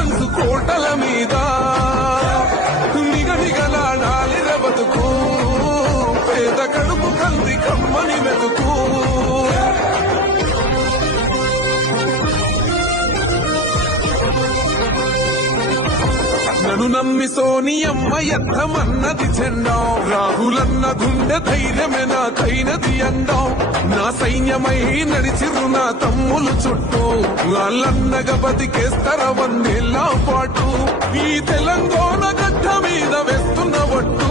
defence కోటల మీద నిగనిగలాడాలి బతుకు పేద కడుపు కంది కమ్మని మెతుకు నన్ను నమ్మి సోనియమ్మ ఎత్తమన్నది చెండాం రాహులన్న గుండె ధైర్యమే నాకైనది అండాం నా సైన్యమై నడిచిరు నా తమ్ములు చుట్టూ వాళ్ళన్నగా బతికేస్తర వందేళ్ల పాటు ఈ తెలంగాణ గడ్డ మీద వేస్తున్న ఒట్టు